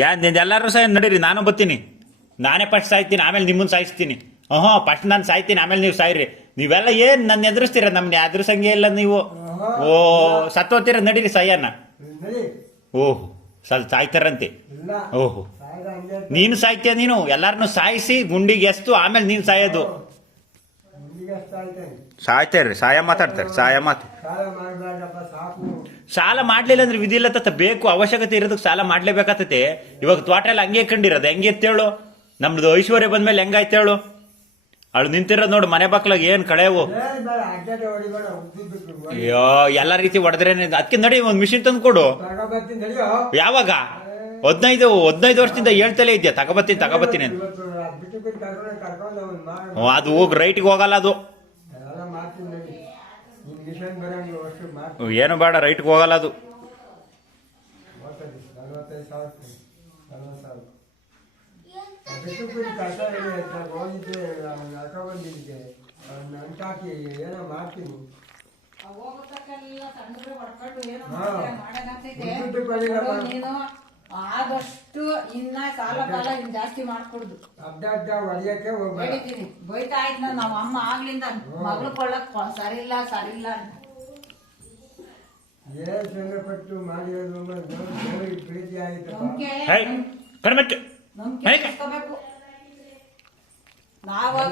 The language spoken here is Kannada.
ಯಾನ್ ಎಲ್ಲಾರು ಸಹ ನಡೀರಿ, ನಾನು ಬರ್ತೀನಿ. ನಾನೇ ಫಸ್ಟ್ ಸಾಯ್ತೀನಿ, ಆಮೇಲೆ ನಿಮ್ಮನ್ನ ಸಾಯಿಸ್ತೀನಿ. ಫಸ್ಟ್ ನಾನು ಸಾಯ್ತೀನಿ, ಆಮೇಲೆ ನೀವು ಸಾಯ್ರಿ. ನೀವೆಲ್ಲ ಏನ್ ನನ್ನ ಎದುರಿಸ್ತೀರ? ನಮ್ನ ಎದುರಿಸಂಗೆ ಇಲ್ಲ ನೀವು. ಓ ಸತ್ತೋತೀರ, ನಡೀರಿ ಸಾಯನ್ನ. ಓಹ್ ಸ್ವಲ್ಪ ಸಾಯ್ತಾರಂತೆ. ಓಹೋ ನೀನು ಸಾಯ್ತೀಯ? ನೀನು ಎಲ್ಲಾರನ್ನು ಸಾಯಿಸಿ ಗುಂಡಿಗೆ ಎಸ್ತು ಆಮೇಲೆ ನೀನು ಸಾಯೋದು. ಸಾಯ್ತಾರ್ರಿ, ಸಾಯ ಮಾತಾಡ್ತಾರೆ, ಸಾಯ ಮಾತು. ಸಾಲ ಮಾಡ್ಲಿಲ್ಲ ಅಂದ್ರೆ ವಿಧಿ ಇಲ್ಲ ತತ್ತ, ಬೇಕು ಅವಶ್ಯಕತೆ ಇರೋದಕ್ಕೆ ಸಾಲ ಮಾಡ್ಲೇಬೇಕಾಗ್ತತೆ. ಇವಾಗ ತೋಟ ಎಲ್ಲ ಹಂಗೆ ಕಂಡಿರೋದು, ಹೆಂಗೆ ಎತ್ತೇಳು? ನಮ್ದು ಐಶ್ವರ್ಯ ಬಂದ್ಮೇಲೆ ಹೆಂಗಾಯ್ತೇಳು? ಅವಳು ನಿಂತಿರೋದು ನೋಡು ಮನೆ ಬಾಕ್ಲಾಗ, ಏನ್ ಕಳೆವು. ಅಯ್ಯೋ ಎಲ್ಲ ರೀತಿ ಹೊಡೆದ್ರೇನೆ. ಅದಕ್ಕೆ ನಡಿ ಒಂದ್ ಮಿಷಿನ್ ತಂದು ಕೊಡು. ಯಾವಾಗ? 15 ವರ್ಷದಿಂದ ಹೇಳ್ತಲೇ ಇದೆಯಾ ತಗೋಬತ್ತೀನಿ ಅಂತ. ಅದು ಹೋಗಿ ರೈಟ್ಗೆ ಹೋಗಲ್ಲ ಅದು. ಏನು ಬೇಡ, ರೈಟ್ಗೆ ಹೋಗಲ್ಲ ಅದು. ಆದಷ್ಟು ಇನ್ನ ಸಾಲ ಬಾಲ ಇನ್ ಜಾಸ್ತಿ ಮಾಡ್ಕೊಡುದು. ಬೈತಾ ಆಯ್ತು ನಮ್ಮ ಅಮ್ಮ ಆಗ್ಲಿಂದ, ಮಗಳು ಕೊಳ್ಳಕ್ ಸರಿ ಇಲ್ಲ ಅಂತ. ನಂಬಿಕೆ ನಾವಾಗ